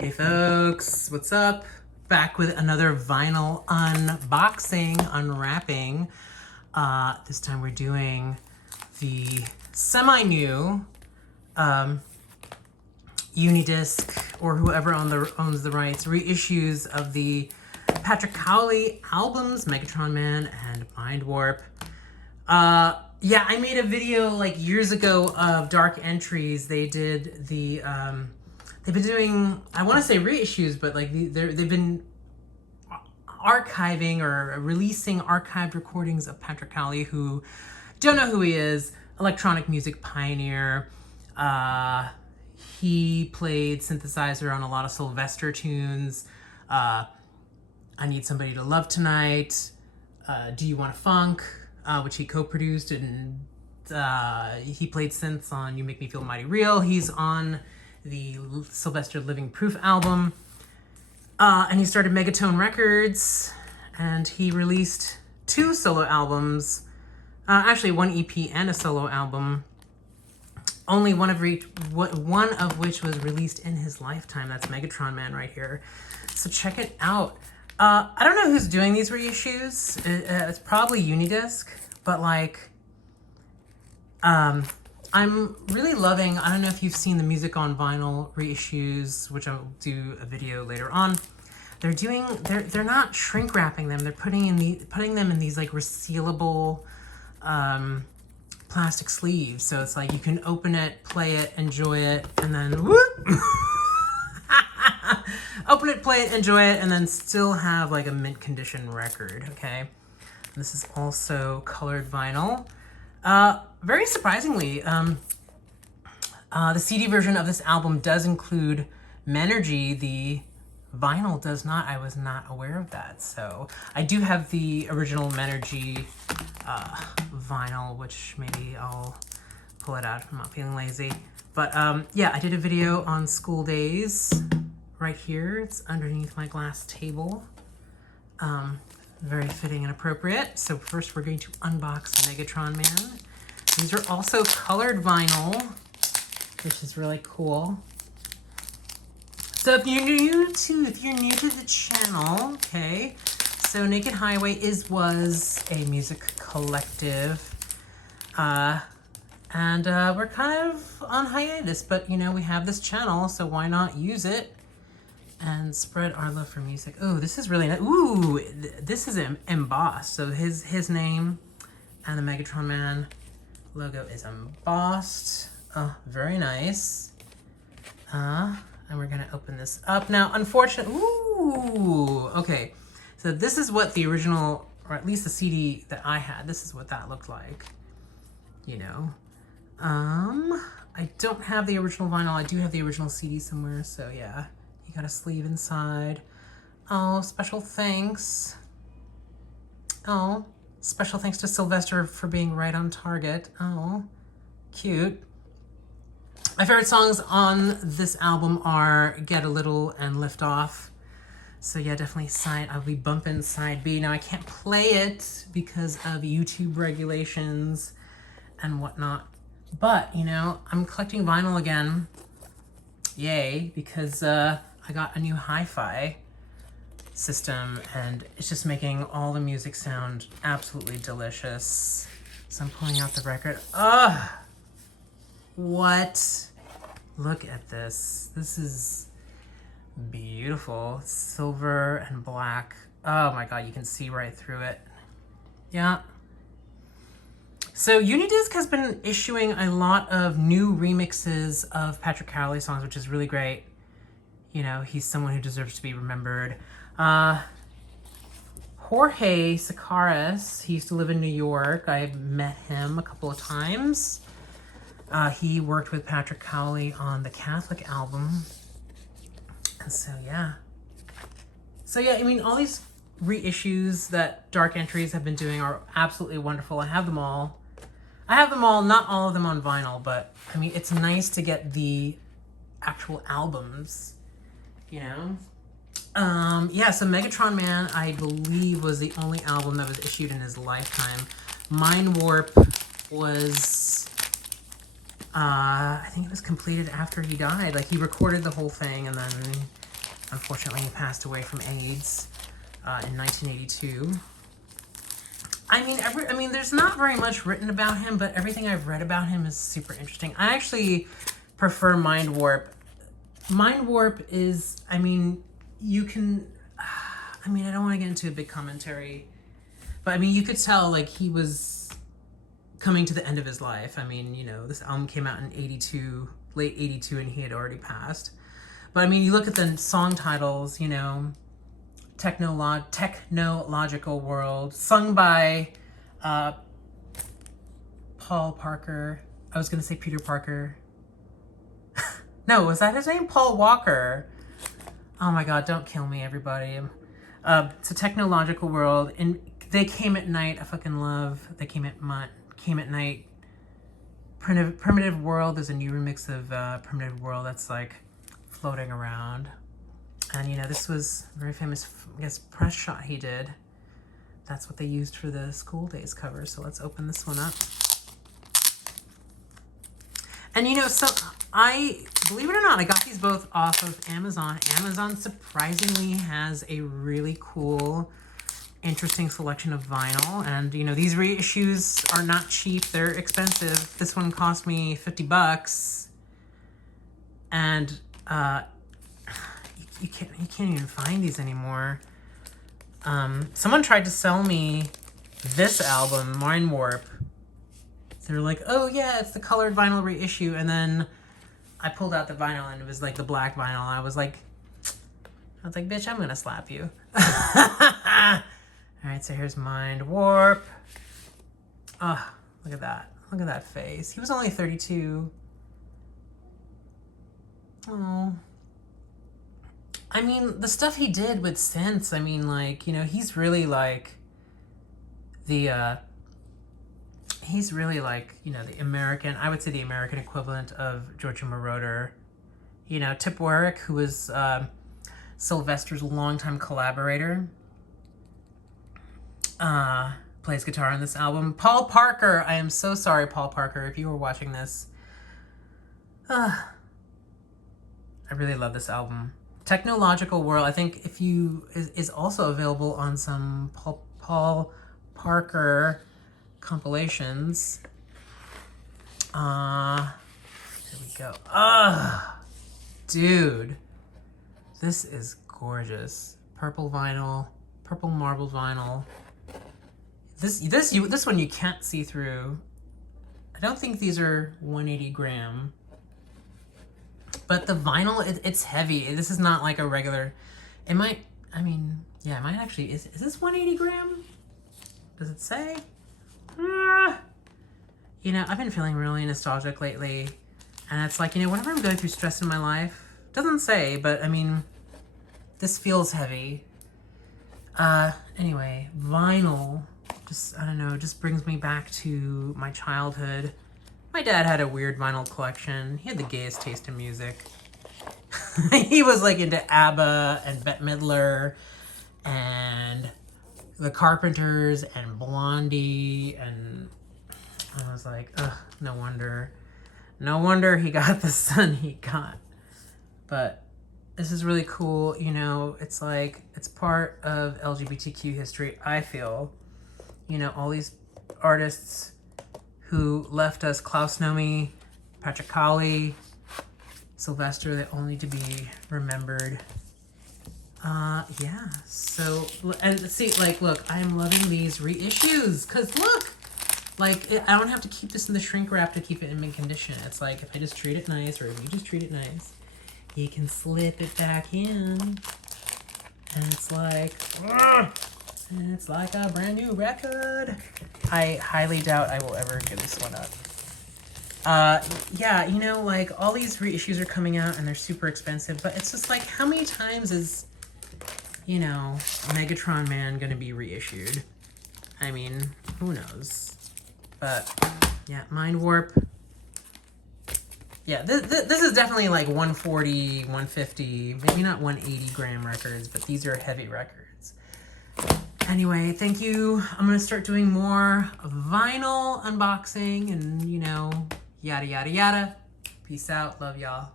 Hey folks, what's up? Back with another vinyl unboxing, unwrapping. This time we're doing the semi-new Unidisc, or whoever owns the rights, reissues of the Patrick Cowley albums, Megatron Man and Mind Warp. Yeah, I made a video like years ago of Dark Entries. They did the they've been doing, I want to say reissues, but like they've been archiving or releasing archived recordings of Patrick Cowley, who don't know who he is, electronic music pioneer. He played synthesizer on a lot of Sylvester tunes. I Need Somebody to Love Tonight, Do You Want a Funk, which he co-produced, and he played synths on You Make Me Feel Mighty Real. He's on the Sylvester Living Proof album. And he started Megatron Records, and he released 2 solo albums, actually 1 EP and a solo album, only one of which was released in his lifetime. That's Megatron Man right here. So check it out. I don't know who's doing these reissues. It's probably Unidisc, but like, I'm really loving, I don't know if you've seen the Music on Vinyl reissues, which I'll do a video later on. They're not shrink wrapping them. They're putting them in these like resealable plastic sleeves. So it's like you can open it, play it, enjoy it, and then whoop! Open it, play it, enjoy it, and then still have like a mint condition record, okay? This is also colored vinyl. Very surprisingly, the CD version of this album does include Menergy. The vinyl does not. I was not aware of that. So I do have the original Menergy vinyl, which maybe I'll pull it out if I'm not feeling lazy. But yeah, I did a video on School Days right here. It's underneath my glass table. Very fitting and appropriate. So first we're going to unbox Megatron Man. These are also colored vinyl, which is really cool. So if you're new to the channel, okay, so Naked Highway was a music collective, and we're kind of on hiatus, but you know, we have this channel, so why not use it and spread our love for music. Oh, this is really nice. Ooh, this is embossed. So his name and the Megatron Man logo is embossed. Oh, very nice. And we're gonna open this up now. Unfortunately, ooh, okay. So this is what the original, or at least the CD that I had, this is what that looked like. You know, I don't have the original vinyl. I do have the original CD somewhere. So yeah, you got a sleeve inside. Oh, special thanks. Oh. Special thanks to Sylvester for being right on target. Oh, cute. My favorite songs on this album are Get a Little and Lift Off. So yeah, definitely I'll be bumping side B. Now I can't play it because of YouTube regulations and whatnot. But, you know, I'm collecting vinyl again. Yay, because I got a new hi-fi system, and it's just making all the music sound absolutely delicious. So I'm pulling out the record. Ugh! What? Look at this. This is beautiful. Silver and black. Oh my god, you can see right through it. Yeah. So Unidisc has been issuing a lot of new remixes of Patrick Cowley songs, which is really great. You know, he's someone who deserves to be remembered. Jorge Sacaras, he used to live in New York. I've met him a couple of times. He worked with Patrick Cowley on the Catholic album. And so, yeah. So, yeah, I mean, all these reissues that Dark Entries have been doing are absolutely wonderful. I have them all. Not all of them on vinyl, but, I mean, it's nice to get the actual albums, you know? Yeah, so Megatron Man, I believe, was the only album that was issued in his lifetime. Mind Warp was, I think it was completed after he died. Like, he recorded the whole thing, and then unfortunately, he passed away from AIDS in 1982. I mean, there's not very much written about him, but everything I've read about him is super interesting. I actually prefer Mind Warp. Mind Warp is, I mean, you can, I mean, I don't want to get into a big commentary, but I mean, you could tell, like, he was coming to the end of his life. I mean, you know, this album came out in 82, late 82, and he had already passed. But I mean, you look at the song titles, you know, Technological World, sung by Paul Parker. I was going to say Peter Parker. No, was that his name? Paul Walker. Oh my God, don't kill me, everybody. It's a Technological World, and They Came at Night. I fucking love They Came at Night. Primitive World. There's a new remix of Primitive World that's like floating around. And, you know, this was a very famous, I guess, press shot he did. That's what they used for the School Days cover. So let's open this one up. And, you know, so believe it or not, I got these both off of Amazon. Amazon surprisingly has a really cool, interesting selection of vinyl. And, you know, these reissues are not cheap. They're expensive. This one cost me $50. And, you can't even find these anymore. Someone tried to sell me this album, Mind Warp. They're like, oh yeah, it's the colored vinyl reissue. And then I pulled out the vinyl and it was like the black vinyl. I was like, bitch, I'm gonna slap you. All right, so here's Mind Warp. Oh, look at that. Look at that face. He was only 32. Oh. I mean, the stuff he did with synths, I mean, like, you know, he's really like the, he's really like, you know, the American, I would say the American equivalent of Giorgio Moroder. You know, Tip Warwick, who was Sylvester's longtime collaborator, plays guitar on this album. Paul Parker, I am so sorry, Paul Parker, if you were watching this. I really love this album. Technological World, I think is also available on some Paul Parker compilations. Here we go. Dude, this is gorgeous. Purple vinyl, purple marble vinyl. This one you can't see through. I don't think these are 180 gram. But the vinyl, it's heavy. This is not like a regular, it might, I mean, yeah, it might actually, is this 180 gram? Does it say? You know, I've been feeling really nostalgic lately. And it's like, you know, whenever I'm going through stress in my life, doesn't say, but I mean, this feels heavy. Anyway, vinyl, just, I don't know, just brings me back to my childhood. My dad had a weird vinyl collection. He had the gayest taste in music. He was like into ABBA and Bette Midler and the Carpenters and Blondie, and I was like, ugh, no wonder he got the son he got. But this is really cool, you know, it's like, it's part of LGBTQ history, I feel. You know, all these artists who left us, Klaus Nomi, Patrick Cowley, Sylvester, they all need to be remembered. Yeah, so, and see, like, look, I'm loving these reissues, because look, like, I don't have to keep this in the shrink wrap to keep it in mint condition. It's like, if I just treat it nice, or if you just treat it nice, you can slip it back in, and it's like, and it's like a brand new record. I highly doubt I will ever give this one up. Yeah, you know, like, all these reissues are coming out and they're super expensive, but it's just like, how many times is, you know, Megatron Man gonna be reissued? I mean, who knows? But, yeah, Mind Warp. Yeah, this is definitely like 140, 150, maybe not 180 gram records, but these are heavy records. Anyway, thank you. I'm going to start doing more vinyl unboxing and, you know, yada, yada, yada. Peace out. Love y'all.